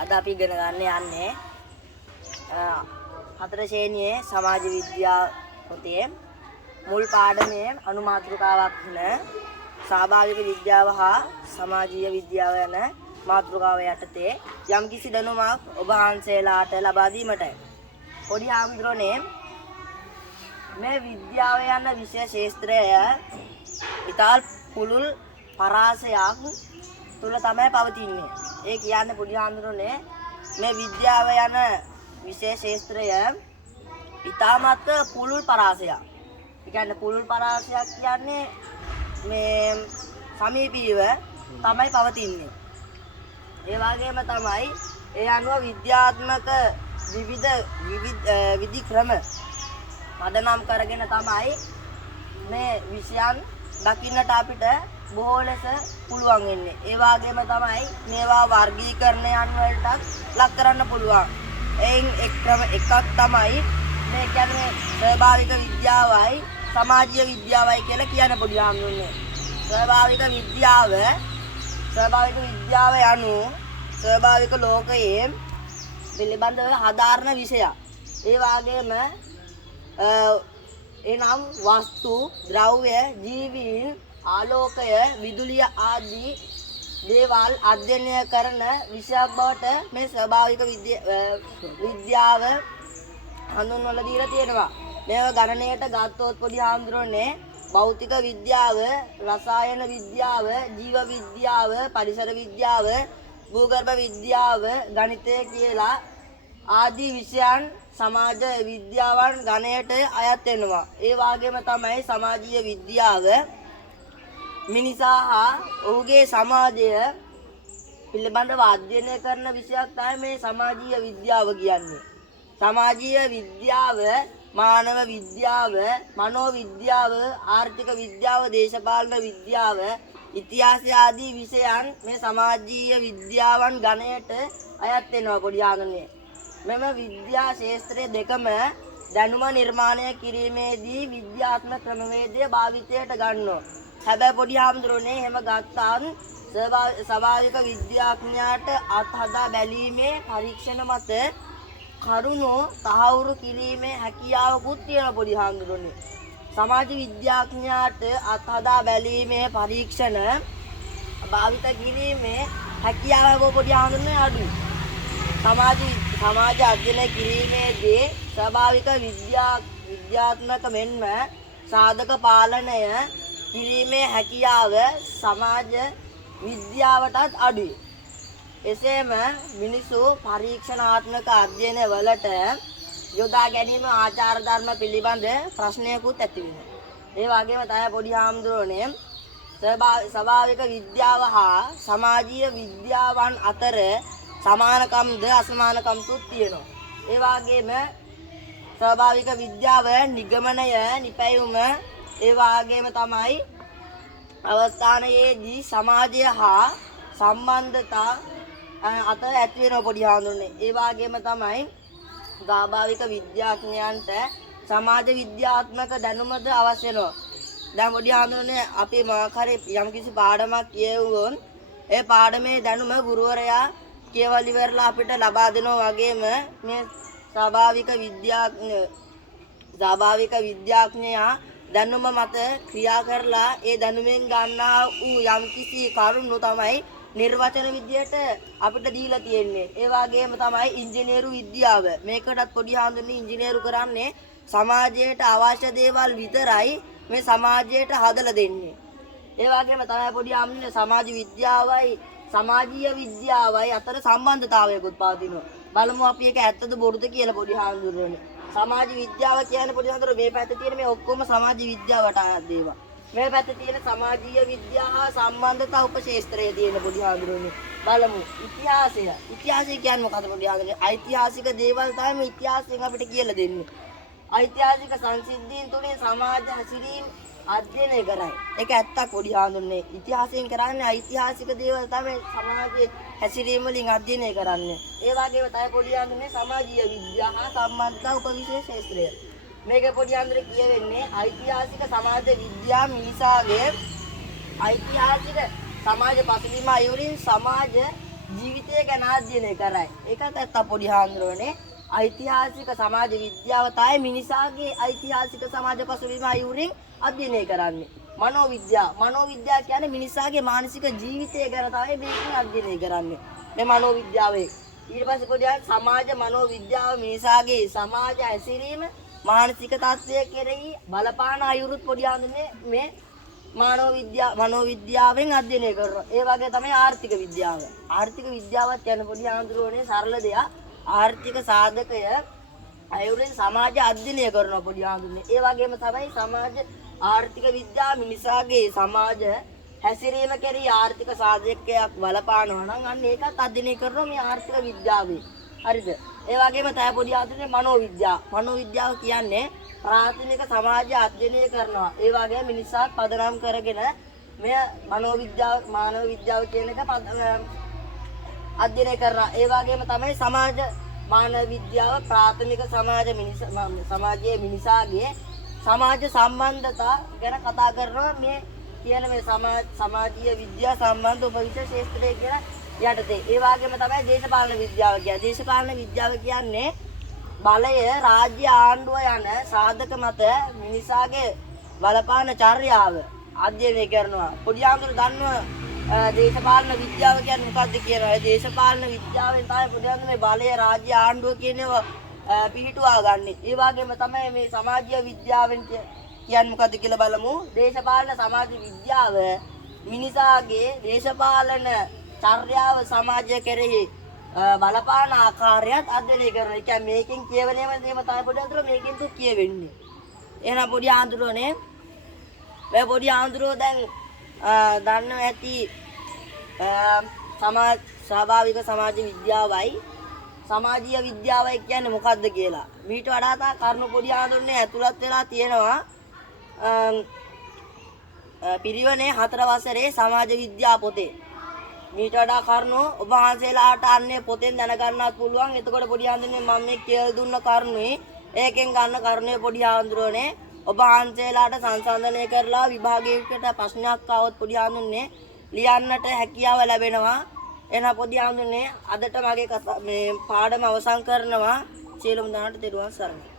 අද අපි ඉගෙන ගන්න යන්නේ හතර ශ්‍රේණියේ සමාජ විද්‍යාව පොතේ මුල් පාඩමේ අනුමාතෘකාවක් වන ස්වාභාවික විද්‍යාව හා සමාජීය විද්‍යාව යන මාතෘකාව යටතේ යම්කිසි දැනුමක් ඔබ වහන්සේලාට ලබා දීමටයි. පොඩි ආම්ද්‍රෝනේ මේ විද්‍යාව යන විෂය ශාස්ත්‍රය ඉතාල පුළුල් පරාසයක් තුල තමයි පවතින්නේ. ඒ කියන්නේ පොඩි ආම්ද්‍රෝනේ මේ විද්‍යාව යන විෂය ශාස්ත්‍රය ඉතාමත් පුළුල් පරාසයක්. ඒ කියන්නේ පුළුල් පරාසයක් කියන්නේ මේ සමීපීව තමයි පවතින්නේ. ඒ වගේම තමයි ඒ අනුව විද්‍යාත්මක විවිධ ක්‍රම පදනම් කරගෙන තමයි මේ විෂයන් දකින්නට අපිට බොහෝ ලෙස පුළුවන් වෙන්නේ. ඒ වගේම තමයි මේවා වර්ගීකරණයන් වලට ලක් කරන්න පුළුවන්. එයින් එකක් තමයි මේ කියන්නේ ස්වාභාවික විද්‍යාවයි සමාජීය විද්‍යාවයි කියලා කියන පොඩි ආම්දුන්නේ. ස්වාභාවික විද්‍යාව යනු ස්වාභාවික ලෝකයේ පිළිබඳව හදාරන විෂයක්. ඒ වගේම එනම් වස්තු, ද්‍රව්‍ය, ජීවීන්, ආලෝකය, විදුලිය ආදී දේවල් අධ්‍යයනය කරන විෂයක් බවට මේ ස්වාභාවික විද්‍යාව හඳුන්වලා දීලා තියෙනවා. මේව ගණනයට ගත්තොත් පොඩි ආම්ද්‍රෝනේ භෞතික විද්‍යාව, රසායන විද්‍යාව, ජීව විද්‍යාව, පරිසර විද්‍යාව, භූගර්භ විද්‍යාව, ගණිතය කියලා ආදී විෂයන් සමාජ විද්‍යාවන් ගණයට අයත් වෙනවා. ඒ වගේම තමයි සමාජීය විද්‍යාව මිනිසා හා ඔහුගේ සමාජය පිළිබඳව අධ්‍යයනය කරන විෂයක් තමයි මේ සමාජීය විද්‍යාව කියන්නේ. සමාජීය විද්‍යාව මානව විද්‍යාව, මනෝ විද්‍යාව, ආර්ථික විද්‍යාව, දේශපාලන විද්‍යාව, ඉතිහාසය ආදී විෂයන් මේ සමාජීය විද්‍යාවන් ගණයට අයත් වෙනවා පොඩි ආගමනේ. මෙම විද්‍යා ශාස්ත්‍රය දෙකම දැනුම නිර්මාණය කිරීමේදී විද්‍යාත්මක ක්‍රමවේදය භාවිතයට ගන්නවා. හැබැයි පොඩි ආම්ද්‍රෝනේ එහෙම ගත්තාන් ස්වාභාවික විද්‍යාඥයාට අත්හදා බැලීමේ පරීක්ෂණ මත කරුණු තහවුරු කිරීමේ හැකියාවකුත් තියෙන පොඩි ආම්ද්‍රෝනේ. සමාජ විද්‍යාඥයාට අත්හදා බැලීමේ පරීක්ෂණ භාවිත කිරීමේ හැකියාව පොඩි ආම්ද්‍රෝනේ අඩුයි. සමාජ අධ්‍යයනය කිරීමේදී ස්වාභාවික විද්‍යාත්මක මෙන්ම සාධක පාලනය කිරීමේ හැකියාව සමාජ විද්‍යාවටත් අඩුයි. එසේම මිනිසු පරීක්ෂණාත්මක අධ්‍යයන වලට යොදා ගැනීම ආචාර ධර්ම පිළිබඳ ප්‍රශ්නයකුත් ඇති වෙනවා. ඒ වගේම තමයි පොඩි ආම්ද්‍රෝනේ ස්වාභාවික විද්‍යාව හා සමාජීය විද්‍යාවන් අතර සමානකම්ද අසමානකම්ත් තියෙනවා. ඒ වගේම ස්වාභාවික විද්‍යාව නිගමනය, නිපැයුම, ඒ වගේම තමයි අවස්ථානයේදී සමාජය හා සම්බන්ධතා අතර ඇති වෙන පොඩි හඳුන්නේ. ඒ වගේම තමයි ස්වාභාවික විද්‍යාඥයන්ට සමාජ විද්‍යාත්මක දැනුමද අවශ්‍ය වෙනවා. දැන් පොඩි හඳුන්නේ අපි මාකාරේ යම්කිසි පාඩමක් කියවුවොත් ඒ පාඩමේ දැනුම ගුරුවරයා කියවල ඉවරලා අපිට ලබා දෙනවා වගේම මේ ස්වාභාවික විද්‍යාඥයා දැනුම මත ක්‍රියා කරලා ඒ දැනුමෙන් ගන්නා වූ යම්කිසි කරුණු තමයි නිර්වචන විද්‍යාවට අපිට දීලා තියෙන්නේ. ඒ වගේම තමයි ඉංජිනේරු විද්‍යාව. මේකටත් පොඩි හඳුන්නේ ඉංජිනේරු කරන්නේ සමාජයට අවශ්‍ය දේවල් විතරයි මේ සමාජයට හදලා දෙන්නේ. ඒ වගේම තමයි පොඩි හඳුන්නේ සමාජ විද්‍යාවයි සමාජීය විද්‍යාවයි අතර සම්බන්ධතාවයකුත් පවතිනවා. බලමු අපි ඒක ඇත්තද බොරුද කියලා පොඩි හඳුන්නේ. සමාජ විද්‍යාව කියන්නේ පොඩි හඳුර මේ පැත්තේ තියෙන මේ ඔක්කොම සමාජ විද්‍යාවට අයත් දේවල්. මේ පැත්තේ තියෙන සමාජීය විද්‍යාව හා සම්බන්ධතා උපශාස්ත්‍රයේ තියෙන පොඩි හඳුරන්නේ. බලමු ඉතිහාසය. ඉතිහාසය කියන්නේ මොකද පොඩි හඳුරන්නේ? ඓතිහාසික දේවල් තමයි ඉතිහාසයෙන් අපිට කියලා දෙන්නේ. ඓතිහාසික සංසිද්ධීන් තුලින් සමාජ හැසිරීම අධ්‍යයනය කරයි. ඒක ඇත්තක් පොඩි හඳුන්නේ. ඉතිහාසයෙන් කරන්නේ ඓතිහාසික දේවල් තමයි සමාජයේ හැසිරීම වලින් අධ්‍යයනය කරන්නේ. ඒ වගේම තමයි පොඩි හඳුන්නේ සමාජීය විද්‍යාව හා සම්බන්ධතා උපවිෂය ශාස්ත්‍රය. මේක පොඩි හඳුන්නේ කියවෙන්නේ ඓතිහාසික සමාජ විද්‍යාව මිනිසාගේ ඓතිහාසික සමාජ පසුබිම අයුරින් සමාජ ජීවිතය ගැන අධ්‍යයනය කරයි. ඒකත් ඇත්ත පොඩි හාමුදුරුවනේ. ඓතිහාසික සමාජ විද්‍යාව තමයි මිනිසාගේ ඓතිහාසික සමාජ පසුබිම අයුරින් අධ්‍යයනය කරන්නේ. මනෝවිද්‍යාව කියන්නේ මිනිසාගේ මානසික ජීවිතය ගැන තමයි මේකෙන් අධ්‍යයනය කරන්නේ. මේ මනෝවිද්‍යාවේ ඊට පස්සේ පොඩි සමාජ මනෝවිද්‍යාව මිනිසාගේ සමාජ ඇසිරීම මානසික තත්ත්වය කෙරෙහි බලපාන අයුරුත් පොඩි හඳුන්නේ මේ මනෝවිද්‍යාවෙන් අධ්‍යයනය කරනවා. ඒ වගේ තමයි ආර්ථික විද්‍යාව. ආර්ථික විද්‍යාවත් කියන්නේ පොඩි හඳුරෝනේ සරල දෙයක්. ආර්ථික සාධකය අයුරින් සමාජ අධ්‍යයනය කරනවා පොඩි හඳුන්නේ. ඒ වගේම තමයි සමාජ ආර්ථික විද්‍යාව මිනිසාගේ සමාජ හැසිරීම කෙරෙහි ආර්ථික සාධකයක් බලපානවා නම් අන්න ඒකත් අධ්‍යයනය කරනවා මේ ආර්ථික විද්‍යාවේ. හරිද? ඒ වගේම තමයි පොඩි හඳුන්නේ මනෝවිද්‍යාව. මනෝවිද්‍යාව කියන්නේ ප්‍රාථමික සමාජ අධ්‍යයනය කරනවා. ඒ වගේම මිනිසාත් පදනම් කරගෙන මේ මානව විද්‍යාව කියන එක අධ්‍යයනය කරනවා. ඒ වගේම තමයි මානව විද්‍යාව ප්‍රාථමික සමාජයේ මිනිසාගේ සමාජ සම්බන්ධතා ගැන කතා කරනවා මේ කියන මේ සමාජීය විද්‍යාව සම්බන්ධ උපවිෂය ශාස්ත්‍රය කියන යටතේ. ඒ වගේම තමයි දේශපාලන විද්‍යාව කියන්නේ. දේශපාලන විද්‍යාව කියන්නේ බලය රාජ්‍ය ආණ්ඩුව යන සාධක මත මිනිසාගේ බලපාන චර්යාව අධ්‍යයනය කරනවා. පොඩි ආන්දර දන්නවා දේශපාලන විද්‍යාව කියන්නේ මොකක්ද කියලා. ඒ දේශපාලන විද්‍යාවෙන් තමයි පොඩි ආන්දර මේ බලය රාජ්‍ය ආණ්ඩුව කියනවා පිහිටුවා ගන්න. ඒ වගේම තමයි මේ සමාජීය විද්‍යාවෙන් කියන්නේ මොකද්ද කියලා බලමු. දේශපාලන සමාජ විද්‍යාව මිනිසාගේ දේශපාලන චර්යාව සමාජය කෙරෙහි බලපාන ආකාරයත් අධ්‍යයනය කරනවා. ඒ කියන්නේ මේකෙන් කියවෙනේම දේම තමයි පොඩි ආන්දර මේකෙන් තු කියවෙන්නේ. එහෙනම් පොඩි ආන්දරෝනේ මේ පොඩි ආන්දරෝ දැන් දන්නවා ඇති ස්වාභාවික සමාජ විද්‍යාවයි සමාජීය විද්‍යාවයි කියන්නේ මොකද්ද කියලා. මීට වඩා තා කරුණු පොඩි ආන්දරනේ ඇතුළත් වෙලා තියෙනවා පිරිවෙනේ 4 වසරේ සමාජ විද්‍යා පොතේ. මීට වඩා කරුණු ඔබ වහන්සේලාට අන්නේ පොතෙන් දැනගන්නත් පුළුවන්. එතකොට පොඩි ආන්දරනේ මම මේ කියලා දුන්න කරුණුයි ඒකෙන් ගන්න කරුණේ පොඩි ආන්දරෝනේ ඔබ වහන්සේලාට සංසන්දනය කරලා විභාගයකට ප්‍රශ්නයක් ආවොත් පොඩි ආන්දරනේ ලියන්නට හැකියාව ලැබෙනවා. එහෙනම් පොඩි ආන්දරනේ අදට මගේ මේ පාඩම අවසන් කරනවා. සියලුම දෙනාට තෙරුවන් සරණයි.